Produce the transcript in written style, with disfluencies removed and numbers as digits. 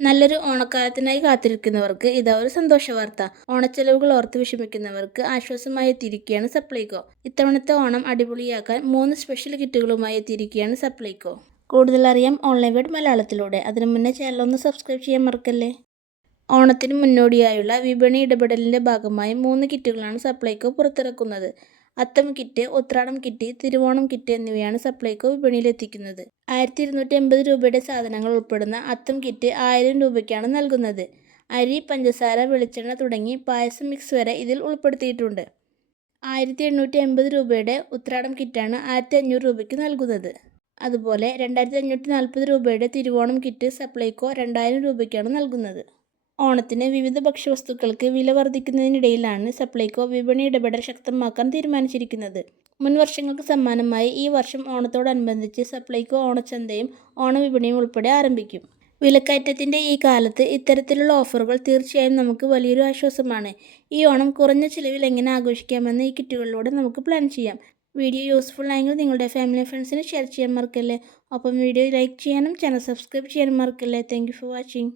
നല്ലൊരു ഓണക്കാലത്തിനായി കാത്തിരിക്കുന്നവർക്ക് ഇതാ ഒരു സന്തോഷ വാർത്ത. ഓണച്ചെലവുകൾ ഓർത്ത് വിഷമിക്കുന്നവർക്ക് ആശ്വാസമായി എത്തിയിരിക്കുകയാണ് സപ്ലൈകോ. ഇത്തവണത്തെ ഓണം അടിപൊളിയാക്കാൻ 3 സ്പെഷ്യൽ കിറ്റുകളുമായി എത്തിയിരിക്കുകയാണ് സപ്ലൈകോ. കൂടുതൽ അറിയാം ഓൺലൈൻ വേഡ് മലയാളത്തിലൂടെ. അതിനു മുന്നേ ചാനൽ ഒന്ന് സബ്സ്ക്രൈബ് ചെയ്യാൻ മറക്കല്ലേ. ഓണത്തിന് മുന്നോടിയായുള്ള വിപണി ഇടപെടലിന്റെ ഭാഗമായി 3 കിറ്റുകളാണ് സപ്ലൈകോ പുറത്തിറക്കുന്നത്. Atham kit, Uthradam kit, Thiruvonam kit എന്നിവയാണ് സപ്ലൈകോ വിപണിയിൽ എത്തിക്കുന്നത്. 1280 രൂപയുടെ സാധനങ്ങൾ ഉൾപ്പെടുന്ന അത്തം കിറ്റ് 1000 രൂപയ്ക്കാണ് നൽകുന്നത്. അരി, പഞ്ചസാര, വെളിച്ചെണ്ണ തുടങ്ങി പായസം മിക്സ് വരെ ഇതിൽ ഉൾപ്പെടുത്തിയിട്ടുണ്ട്. 1850 രൂപയുടെ ഉത്രാടം കിറ്റാണ് 1500 രൂപയ്ക്ക് നൽകുന്നത്. അതുപോലെ 2540 രൂപയുടെ തിരുവോണം കിറ്റ് സപ്ലൈകോ 2000 രൂപയ്ക്കാണ് നൽകുന്നത്. ഓണത്തിന് വിവിധ ഭക്ഷ്യവസ്തുക്കൾക്ക് വില വർദ്ധിക്കുന്നതിനിടയിലാണ് സപ്ലൈകോ വിപണി ഇടപെടൽ ശക്തമാക്കാൻ തീരുമാനിച്ചിരിക്കുന്നത്. മുൻ വർഷങ്ങൾക്ക് സമാനമായി ഈ വർഷം ഓണത്തോടനുബന്ധിച്ച് സപ്ലൈകോ ഓണച്ചന്തയും ഓണവിപണിയും ഉൾപ്പെടെ ആരംഭിക്കും. വിലക്കയറ്റത്തിന്റെ ഈ കാലത്ത് ഇത്തരത്തിലുള്ള ഓഫറുകൾ തീർച്ചയായും നമുക്ക് വലിയൊരു ആശ്വാസമാണ്. ഈ ഓണം കുറഞ്ഞ ചിലവിൽ എങ്ങനെ ആഘോഷിക്കാമെന്ന് ഈ കിറ്റുകളിലൂടെ നമുക്ക് പ്ലാൻ ചെയ്യാം. വീഡിയോ യൂസ്ഫുൾ ആയെങ്കിൽ നിങ്ങളുടെ ഫാമിലി ഫ്രണ്ട്സിന് ഷെയർ ചെയ്യാൻ മറക്കല്ലേ. ഒപ്പം വീഡിയോ ലൈക്ക് ചെയ്യാനും ചാനൽ സബ്സ്ക്രൈബ് ചെയ്യാനും മറക്കല്ലേ. Thank you for watching.